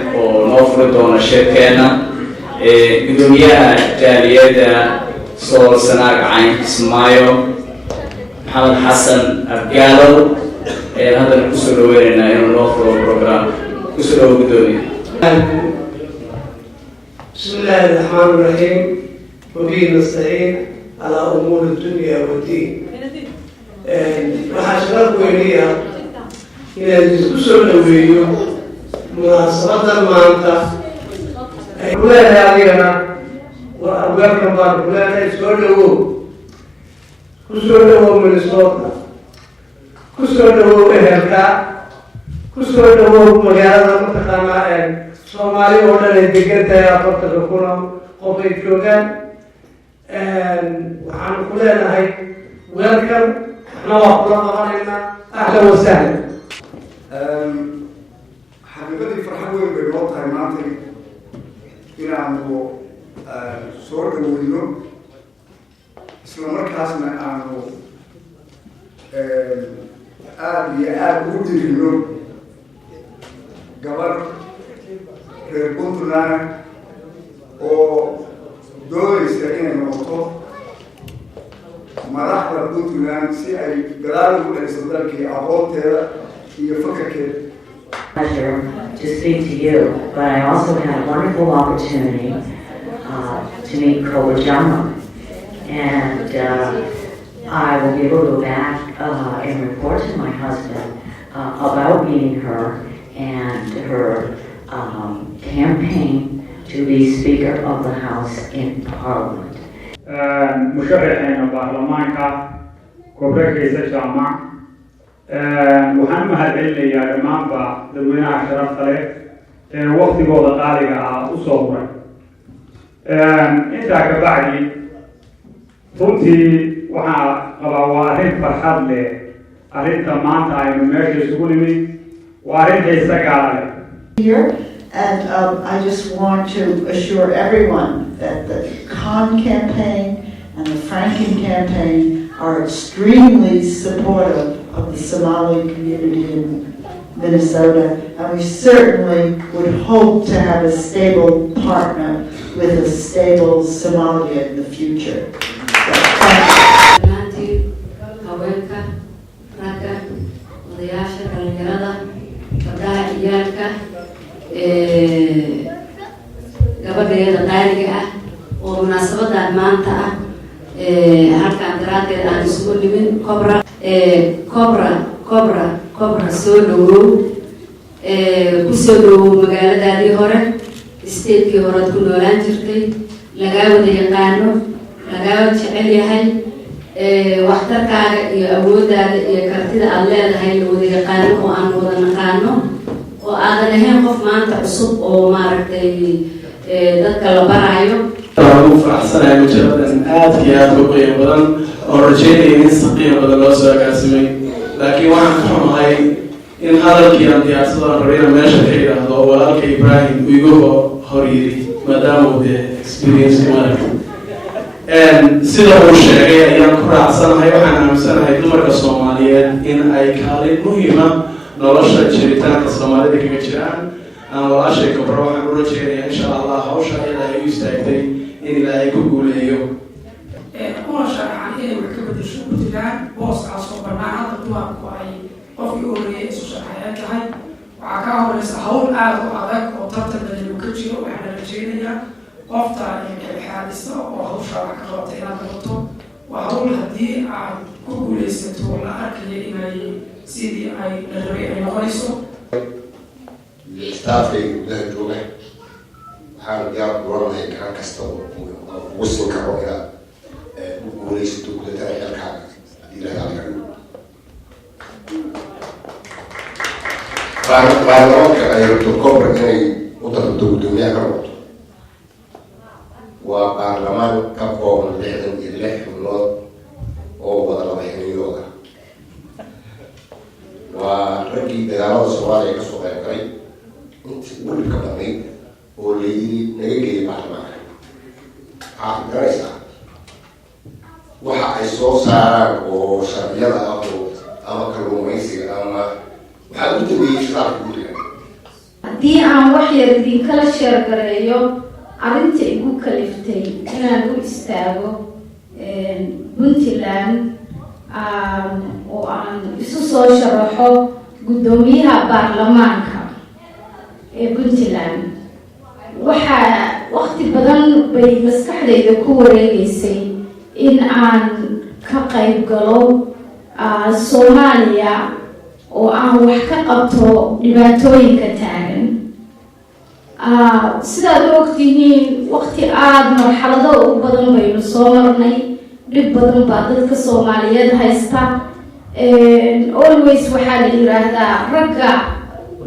ونوفر دون شركنا قدوميها جالية صور سناق عين اسمايو محمد حسن أبقالو هذا الكسر ويننا إنه نوفر بروجرام كسر قدومي. بسم الله الرحمن الرحيم وبه نستعين على أمور الدنيا والدين. وحشرات وينية إلى الكسر الأولي مناسبة المعنطة كلها هذه وأبواب كبار كلها يسولوا كسولوا من الصوت كسولوا إهلكا كسولوا مجال متقامة Somali order is bigger than our Tokuno, Kobe Kugan, and Hankulan. Welcome. أهلا وسهلا. حبيبتي فرحوا بالوضع الماضي إلى أنه صور الويلو اسمه مركزنا أنه آب ودي اليوم قبل كنتنا أو دول يستعين الموضوع مرحبا كنتنا سي قرارو الإصدار كي أقول ترى يفكر كده. Pleasure to speak to you, but I also had a wonderful opportunity to meet Kola Jama, and I will be able to go back and report to my husband about meeting her and her campaign to be Speaker of the House in Parliament. مشرحين برلمانك كوبريك الجامعة وحنا مهدئين يا جماعة دمنا عشرة ثلاث وقت جوده قارئة وصورة أنت كبعدي فهمتي وحوارين فرحات لي أريد تمان تايم ماشي سكولي وأريد يسقى here, and I just want to assure everyone that the Khan campaign and the Franken campaign are extremely supportive of the Somali community in Minnesota, and we certainly would hope to have a stable partner with a stable Somalia in the future. gabadheeda qaaliga ah oo munaasabada maanta ah halka daraaddeed aan isugu nimin Cobra soo dhawow ku soo dhawow magaaladaadii hore isteedkii hore ku noolaan jirtay lagaa wada yaqaano lagaa jecel yahay waxtarkaaga iyo awooddaada iyo kartida aad leedahay la wada yaqaano oo aan wada naqaano oo aadan ahayn qof maanta cusub oo maaragtay dadka la barayo ugu faraxsanahay mujaradan aad iyo aad u qiimo badan oo rajeynaya in si qiimo badan loo soo agaasimay laakiin waxaan ka xumahay in hadalkii aan diyaarsada rabina meesha ka yidhaahdo walaalka Ibrahim uu igu hor yiri maadaama uu experience marka sida uu sheegay ayaan ku raacsanahay waxaan aaminsanahay dumarka Soomaaliyeed in ay kaalin muhiim ah nolosha jiritaanka Soomaalida kaga jiraan aan walaashay Cobra waxaan u rajeynayaa insha Allah hawsha ay u istaagtay in Ilaahay ku guuleeyo una sharaxan inay wax ka bedesho ku jiraan booskaas oo bannaan hadda dumarku ay qofkii u horeeyay isu sharaxay ay tahay waxaa ka horeysa hawl aad u adag oo tartan badan uu ka jiro waxaan rajeynayaa qofta xaalista oo hawsha wax ka qabatay inaad noqoto waa hawl haddii aad ku guuleysato la arkaya inay sidii ay la rabay ay noqonayso staafay gudaha jooga waxaan diyaar u waranahay gacan kasta ugu siin karo inaad u guuleysato gudatada xilkaaga haddii ilaahay adiga baarlamaanka ay rabto Cobra inay u dalbato guddoomiyaha ka noqoto waa baarlamaan ka kooban 66 xubnood oo wada laba xiliyooda waa raggii dagaalada Soomaaliya ka soo qayb galay intii ugu dhibka badnayd oo la yiri naga geeyay baarlamaanka waxaad garanaysaa waxa ay soo saaraan oo sharciyada ah ama kalluumaysiga ama waxaa ugu dambeeyey shiraalka guriga haddii aan wax yar idinkala sheergareeyo arrinta igu kaliftay inaan u istaago Puntland oo aan isu soo sharaxo guddoomiyaha baarlamaanka ee Puntland waxaa waqti badan bay maskaxdayda ku wareegaysay in aan ka qayb galo Soomaaliya oo aan wax ka qabto dhibaatooyinka taagan sidaad ogtihiin waqti aad marxalado u badan baynu soo marnay dhib badan baa dadka Soomaaliyeed haysta always waxaa la yiraahdaa ragga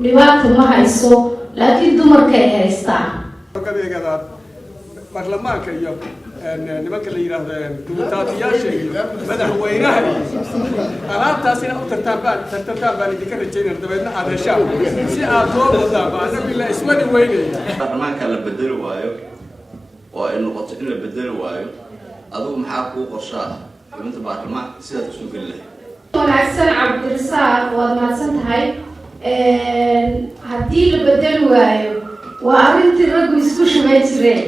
dhibaato ma hayso laakiin dumarka ay haystaan baarlamaanka iyo nimanka la yiraahdo dowladyaasha iyo madaxweynaha alaabtaas in u tartaan baan idinka rajaynaa dabeedna aad heshaan si aad soo wadaan baa nabi la iswadi weynaya baarlamaanka la bedeli waayo oo ay noqoto in la bedeli waayo adigu maxaa kuu qorshaa xubinta baarlamaanka sidaad usoo geli lahayd wanaagsan Cabdirasaaq waad mahadsan tahay haddii la bedeli waayo waa arrintii raggu isku shubay jireen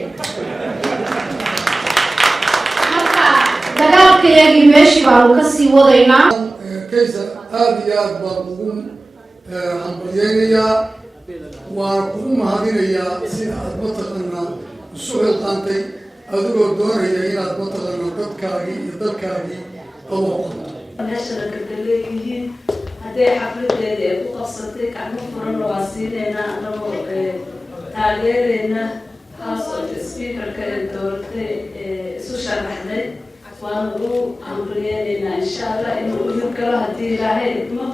dagaalkayagii meeshii baanu kasii wadaynaa kaysa aad iyo aad baan ugu hambalyeynayaa waan kugu mahadinayaa sida aad mataqaanaa isu xilqaantay adigoo doonaya inaad mataqaanaa dadkaagii iyo dalkaagii adoo qabto meesha la gabdha leeyihiin hadday xafladeeda ay ku qabsatay gacmo furanna waa siineynaa anagoo taageereyna house of speakerka ee dowladda isu sharaxday waan ugu hambalyeynayna insha Allah inuu u hirgalo haddii ilaahay idmo